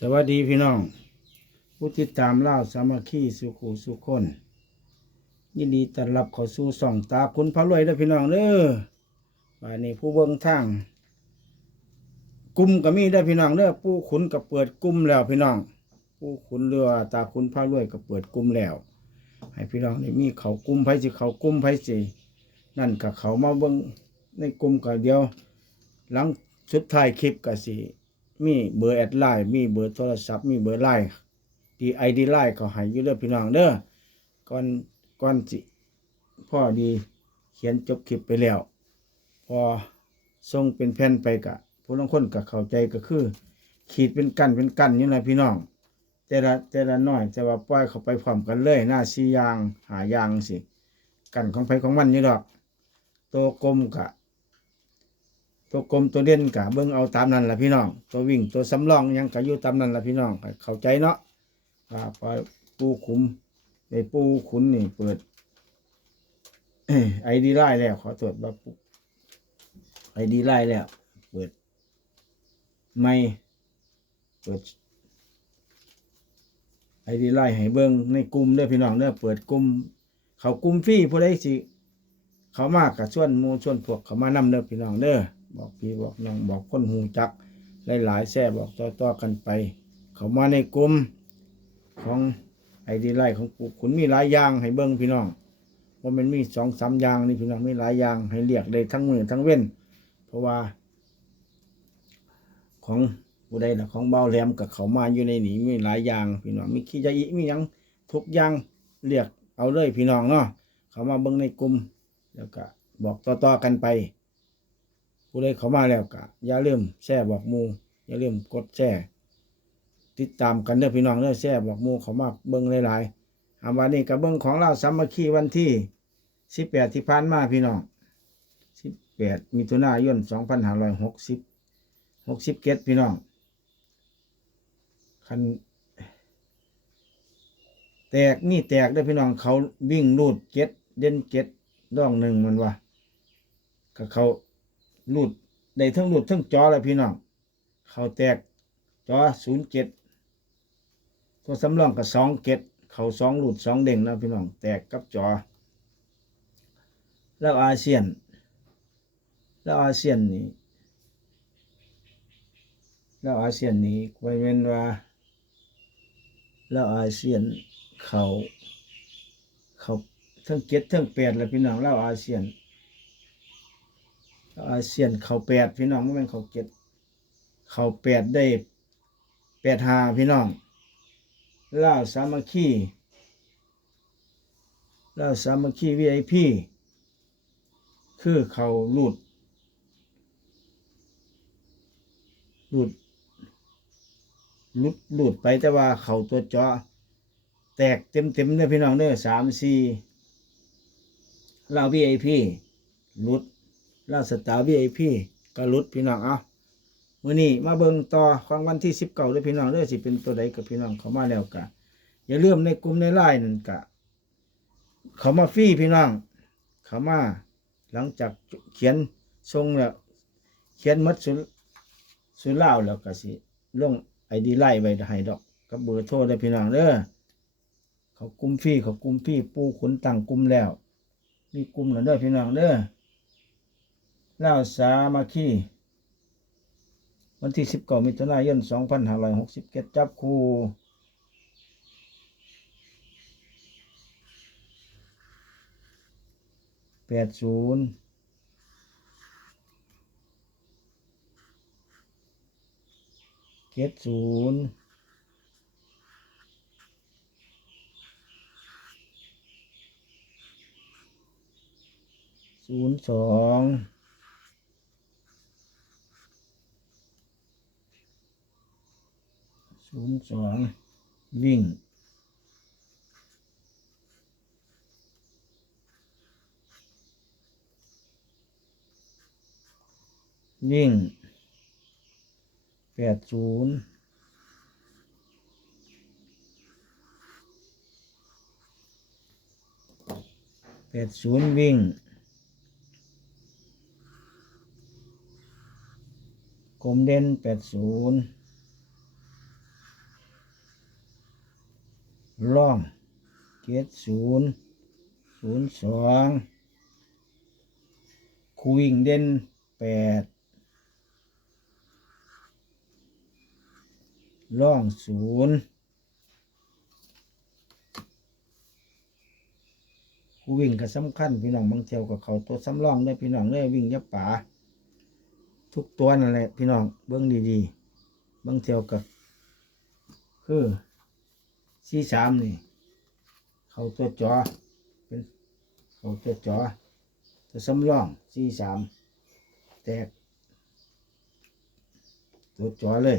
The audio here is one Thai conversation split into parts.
สวัสดีพี่น้อง ผู้ติดตามเล่าสามัคคีสุขูสุคน ยินดีต้อนรับเข้าสู่ส่องตาคุณพระรวยเด้อพี่น้องเด้อป่านนี้ผู้เบิ่งทางกลุ่มก็มีได้พี่น้องเด้อผู้ขุนก็เปิดกลุ่มแล้วพี่น้อง ผู้ขุนเรือตาคุณพระรวยก็เปิดกลุ่มแล้ว ให้พี่น้องได้มีเขากลุ่มไผสิเขากลุ่มไผสินั่นก็เขามาเบิ่งในกลุ่มก็เดียว หลังสุดท้ายคลิปก็สิ มีเบอร์แอดไลน์มีเบอร์โทรศัพท์มีเบอร์ไลน์ดีไอดีไลน์เขาให้อยู่เด้อพี่น้องเด้อก่อนก่อนสิพ่อดีเขียนจบคลิปไปแล้ว พอส่งเป็นแผ่นไปกะผู้ลางคนก็เข้าใจก็คือ ขีดเป็นกันเป็นกันอยู่นะพี่น้อง แต่ละแต่ละน้อยแต่ว่าปล่อยเขาไปพร้อมกันเลยหน้าสียางหายางสิ กันของไผของมันอยู่ดอก ตัวกลมกะ ตัวกลมตัวเด่นกะเบิ่งเอาตามนั้นแหละพี่น้อง ตัววิ่งตัวสำรองยังกะอยู่ตามนั้นแหละพี่น้องเข้าใจเนาะว่าพอปูขุมในปูขุนนี่เปิดไอดีไล่แล้ว ขอตรวจว่าไอดีไล่แล้ว เปิด ไม่เปิดไอดีไล่ให้เบิ่งในกลุ่มเด้อพี่น้องเด้อเปิดกลุ่มเขากลุ่มฟรีผู้ใดสิเขามากกับส่วนมูส่วนพวกเขามานำเด้อพี่น้องเด้อ บอกพี่บอกน้องบอกคนหูจัก หลายๆแซ่บอกต่อๆกันไป เขามาในกลุ่มของไอดีไลของปู่ขุนมีหลายอย่างให้เบิ้งพี่น้องว่ามันมีสองสามอย่างนี่พี่น้องมีหลายอย่างให้เรียกได้ทั้งมือทั้งเว้น เพราะว่า ของผู้ใดนะของเบาแหลมกับเขามาอยู่ในนี้มีหลายอย่างพี่น้องมีขี้ยาอิมียังทุกอย่างเรียกเอาเลยพี่น้องเนาะเขามาเบิ้งในกลุ่มแล้วก็บอกต่อๆกันไป ผู้ใดเขามาแล้วก็อย่าลืมแชร์บอกมูอย่าลืมกดแชร์ติดตามกันเด้อพี่น้องเด้อแชร์บอกมูเขามาเบิ่งหลายๆอาวันนี้กับเบิ่งของเราสามัคคีวันที่สิบแปดที่ผ่านมาพี่น้องสิบแปดมิถุนายนสองพันห้าร้อยหกสิบหกสิบเกตพี่น้องคันแตกนี่แตกได้พี่น้องเขาวิ่งรูดเก็ตเด่นเก็ตดองหนึ่งมันว่าก็เขา รูดได้ทั้งรูดทั้งจอเลยพี่น้อง เขาแตกจอศูนย์เจ็ดตัวสำรองกับสองเก็ตเขาสองรูดสองเด้งนะพี่น้อง แตกกับจอ แล้วอาเซียน แล้วอาเซียนนี่แล้วอาเซียนนี่ไว้เป็นว่า แล้วอาเซียนเขาเขาทั้งเจ็ดทั้งแปดแล้วพี่น้องแล้วอาเซียน เซียนเข่าแปดพี่น้องไม่เป็นเข่าเจ็ดเข่าแปดได้แปดหาพี่น้องล่าสามัคคีล่าสามัคคีวีไอพีคือเข่าหลุดหลุดหลุดหลุดไปแต่ว่าเข่าตัวเจาะแตกเต็มเต็มๆเลยพี่น้องเด้อสามสี่เราวีไอพีหลุด เราสตาร์วีไอพีก็หลุดพี่น้องเอามื่อนี้มาเบิ่งต่อของวันที่สิบเก้าเลยพี่น้องเด้อสิเป็นตัวใดกับพี่น้องเขามาแล้วกะอย่าลืมในกลุ่มในไลน์นั่นกะ เขามาฟรีพี่น้อง เขามาหลังจากเขียนทรงแล้วเขียนมัดสุสุเล่าแล้วก็สิลงไอดีไล่ไว้ให้ดอกกับเบอร์โทรได้พี่น้องเด้อเขากลุ่มฟรีเขากลุ่มฟรีปูขุนตั้งกลุ่มแล้ว มีกลุ่มแล้วเด้อพี่น้องเด้อ ล้วสามาคีวันที่สิบเก้ามิถุนายนสองพันห้าร้อยหกสิบเจ็ดจับคู่แปดศูนย์เจ็ดศูนย์ศูนย์สอง ศูนย์สองวิ่งวิ่งแปดศูนย์แปดศูนย์วิ่ง กลมเด่นแปดศูนย์ ร่องเจ็ดศูนย์ศูนย์สองคูวิ่งเด่นแปดร่องศูนย์คูวิ่งก็สำคัญพี่น้องบางเที่ยวกับเขาตัวสำรองได้พี่น้องได้วิ่งยับป่าทุกตัวนั่นแหละพี่น้องเบิ้งดีๆบางเที่ยวกับคือ สี่สามนี่ เขาตัวจอเป็นเขาตัวจอตัวสำรองสี่สามแตก ตัวจอเลย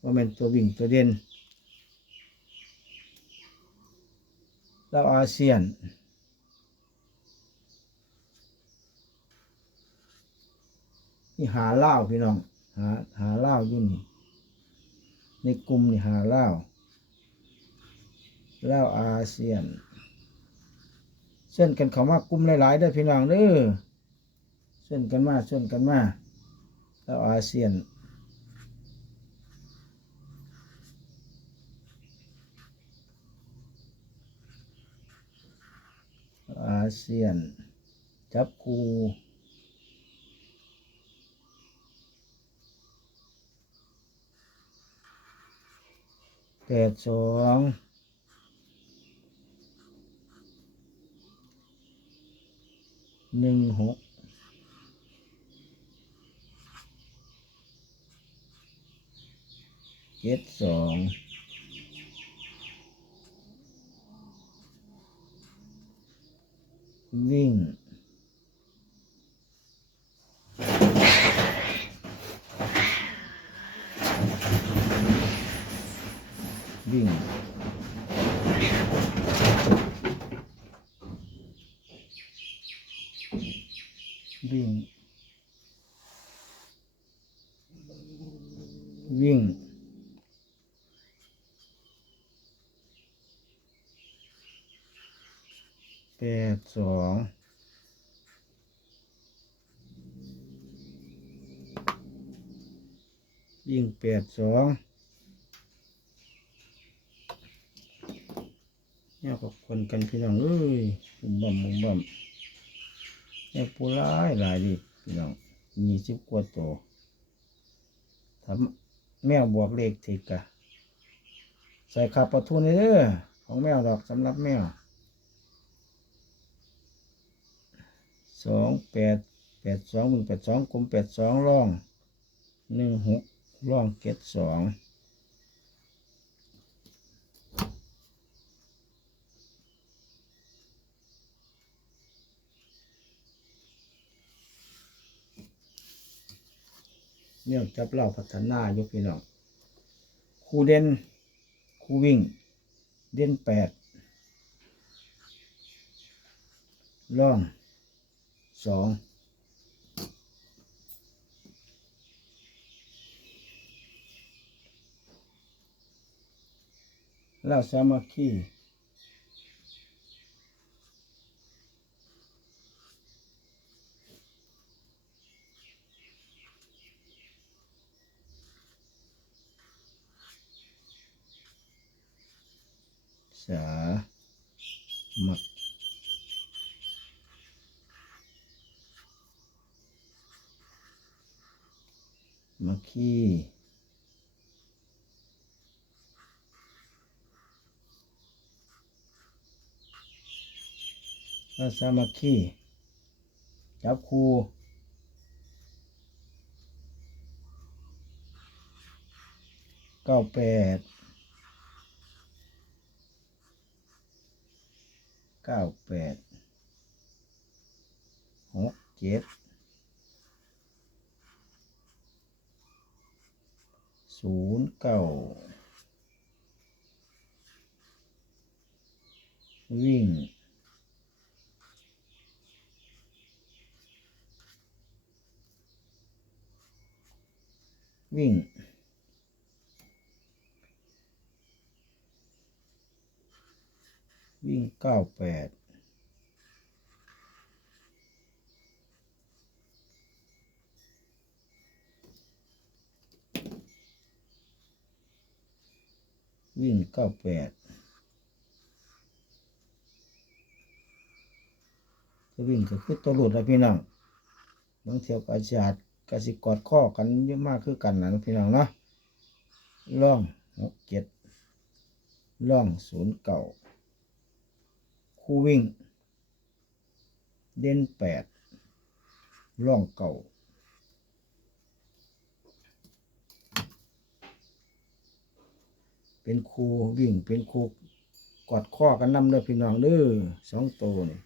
ว่ามันตัววิ่งตัวเด่นแล้วอาเซียนนี่หาเล่าพี่น้อง หาหาเล่าอยู่นี่ในกลุ่มนี่หาเล่า แล้วอาเซียนเส้นกันเขามากลุ่มหลายๆได้พี่น้องเด้อเส้นกันมาเส้นกันมาแล้วอาเซียนอาเซียน จับคูแปดสอง หนึ่งหกเจ็ดสองวิ่ง วิ่ง วิ่ง วิ่ง แปดสองวิ่งแปดสองเนี่ยกับคนกันพี่น้องเอ้ยบุ่มบ่มบุ่มบ่มเนี่ยปูร้ายหลายดิพี่น้องมีสิบกว่าตัวทำ แมวบวกเลขถิกอะใส่ขาประทุนเลยเด้อของแมวดอกสำหรับแมวสองแปดแปดสองหนึ่งแปดสองกลมแปดสองร่องหนึ่งหกร่องเก็ดสอง เนี่ยจับเล่าพัฒนาอยกพี่น้องคูเด่นคูวิ่ง เด่นแปดร่องสองแล้วสามัคคี สามัคมาขี้ก็สามัคคีจับคูเก้าแปด เก้าแปดหกเจ็ดศูนย์เก้าวิ่งวิ่ง วิ่งเก้าแปดวิ่งเก้าแปดก็วิ่งก็คือตัวหลุดนะพี่น้องบางเทียวกระจาดกระสิกอดข้อกันเยอะมากคือกันนะพี่น้องเนาะล่องหกเจ็ดล่องศูนย์เก่า คู่วิ่ง เด่นแปดล่องเก่าเป็นครูวิ่งเป็นครูกอดข้อกันนำเด้อพี่น้องเด้อสองโตวนี่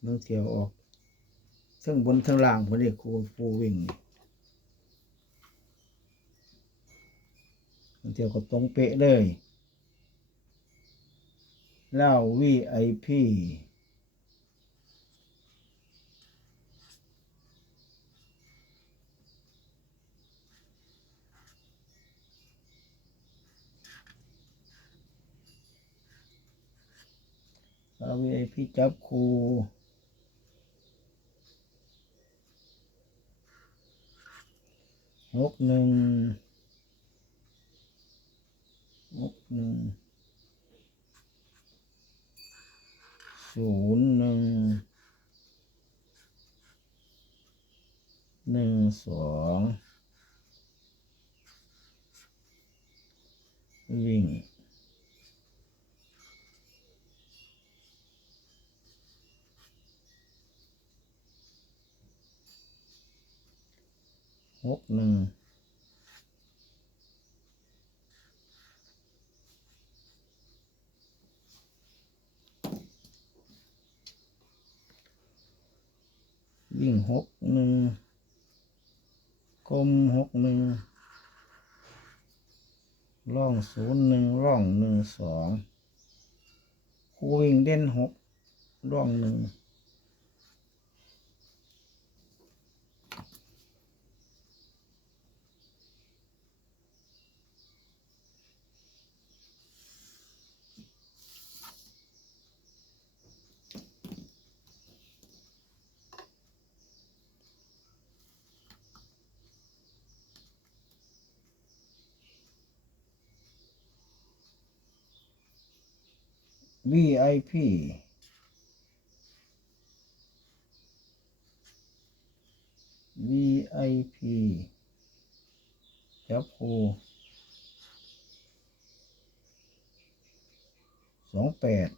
เมื่อเที่ยวออกทั้งบนทั้งล่างผมเรียกครูครูวิ่งนี่บางเที่ยวก็ตรงเป๊ะเลย เล่าวีไอพีเล่าวีไอพีจับครูหกหนึ่งหกหนึ่ง ศูนย์หนึ่งหนึ่งสองวิ่งหกหนึ่งวิ่ง หกหนึ่งกลมหกหนึ่งร่องศูนย์หนึ่งร่องหนึ่งสองคูวิ่งเด่นหกร่องหนึ่ง VIP VIP จับคูสองแปด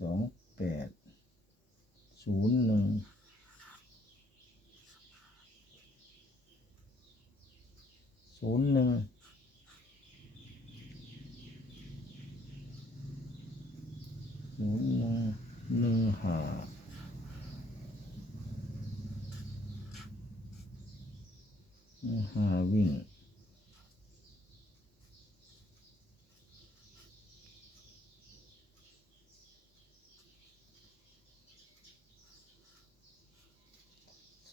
สองแปดศูนย์หนึ่ง ศูนย์หนึ่งศูนย์หนึ่งหนึ่งห้าหนึ่งห้าวิ่ง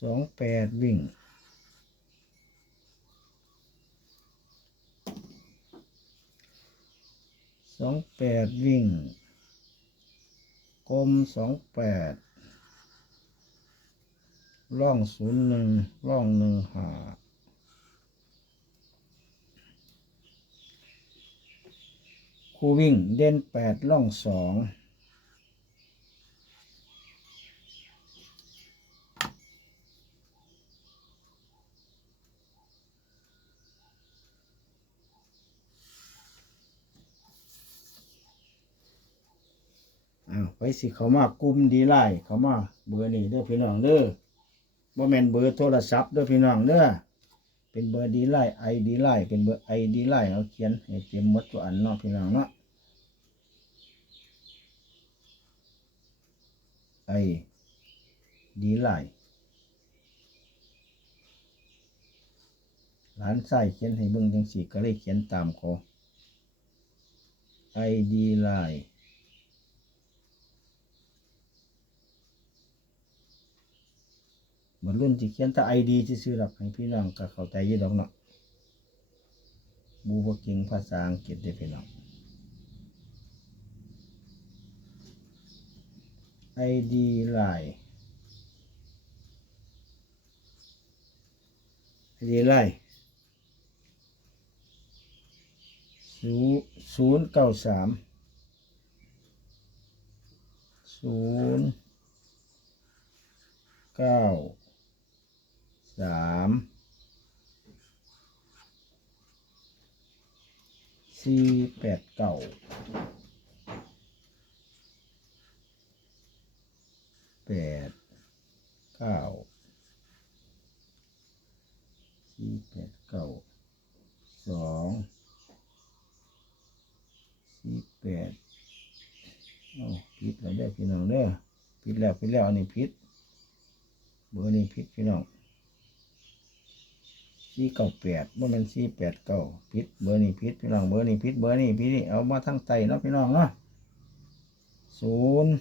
สองแปดวิ่ง สองแปดวิ่ง กลมสองแปดร่องศูนย์หนึ่งร่องหนึ่งหาคูวิ่งเด่นแปดร่องสองอ้าวไป สิเขามากลุ่มดีไล่เขามาเบอร์นี้เด้อพี่น้องเด้อบ่แม่นเบอร์โทรศัพท์เด้อพี่น้องเด้อเป็นเบอร์ดีไล่ไอดีไล่เป็นเบอร์ไอดีไล่เอาเขียนให้เต็มหมดตัวอันเนาะพี่น้องเนาะไอดีไล่หลานใส่เขียนให้เบิ่งจังสี่ก็เลยเขียนตามเขาไอดีไล่ บรรลุนที่เขียนแต่ไอดีที่ซื้อหลักให้พี่น้องก็เข้าใจยี่ดอกเนาะบูบก่งภาษาอังกฤษเด้พี่น้องไอดีไลน์ไอดีไลน์ศูศูนย์เก้าสามศูนย์เก้า สามสี่แปดเก้าแปดเก้าสี่แปดเก้าสองสี่แปดเอาผิดแล้วเด้อพี่น้องเด้อผิดแล้วผิดแล้วอันนี้ผิดเบอร์นี้ผิดพี่น้อง สี่เก้าแปดว่ามันสี่แปดเก้าผิดเบอร์นี้ผิดพี่น้องเบอร์นี้ผิดเบอร์นี้พี่นี่เอามาทั้งไตเนาะพี่น้องเนาะศูนย์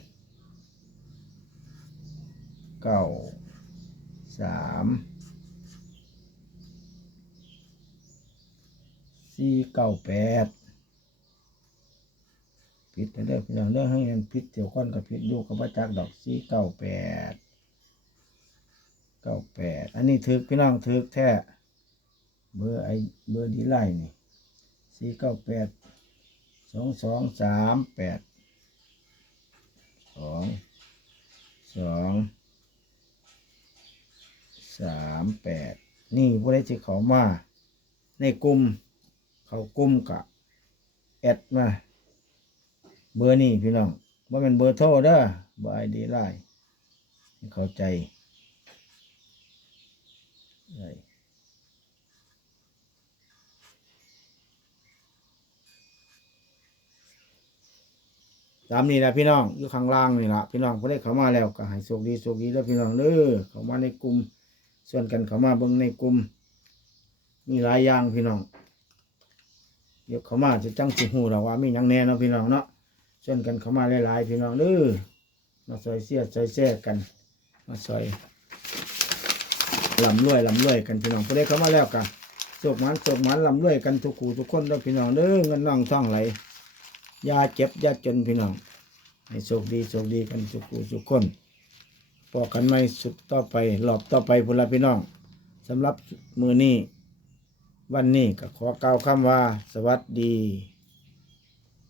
เก้าสามสี่เก้าแปดผิดไปเด้อพี่น้องเด้อให้เงินผิดเดี๋ยวก้อนกับผิดอยู่กับว่าจักดอกสี่เก้าแปดเก้าแปดอันนี้ถือพี่น้องถือแท้ เบอร์ไอเบอร์ดีไลน์นี่สี่เก้าแปดสองสองสามแปดสองสองสามแปดนี่ผู้ใดที่เขามาในกลุ่มเขากลุ่มกับแอดมาเบอร์นี่พี่น้องว่าเป็นเบอร์โทรเด้อเบอร์ไอดีไลน์ให้เข้าใจ ตามนี้นะพี่น้องอยู่ข้างล่างนี่ละพี่น้องพอได้เข้ามาแล้วก็ให้โชคดีโชคดีแล้วพี่น้องเด้อเข้ามาในกลุ่มส่วนกันเข้ามาเบิ่งในกลุ่มมีหลายอย่างพี่น้องเดี๋ยวเข้ามาจะจังสิหูเราว่ามีหยังแน่เนาะพี่น้องเนาะส่วนกันเข้ามาหลายๆพี่น้องเด้อมาซอยเสียซอยแซ่กัน มาซอยลำรวยลำรวยกันพี่น้องพอได้เข้ามาแล้วกันโชคมันโชคมันลำรวยกันทุกคู่ทุกคนเด้อพี่น้องเด้อเงินน่องท่องไหล ย่าเจ็บอย่าจนพี่น้อง ให้โชคดีโชคดีกันสุขุสุขคนพอกันไม่สุดต่อไปหลอบต่อไปพุ่นลาพี่น้องสำหรับมือนี้ วันนี้ก็ขอกล่าวคำว่า สวัสดี